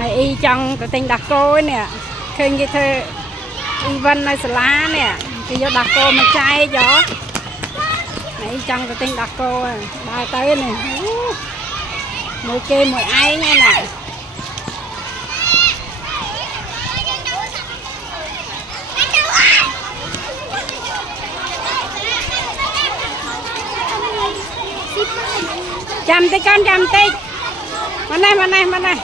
này y trong cái tên đặc cô nè khơi như thế y vân này lá nè cái do đặc cô mà chai gió này trong cái tên đặc cô ba tới này mỗi kê mỗi ai nha nè chăm tay con chăm tay bên này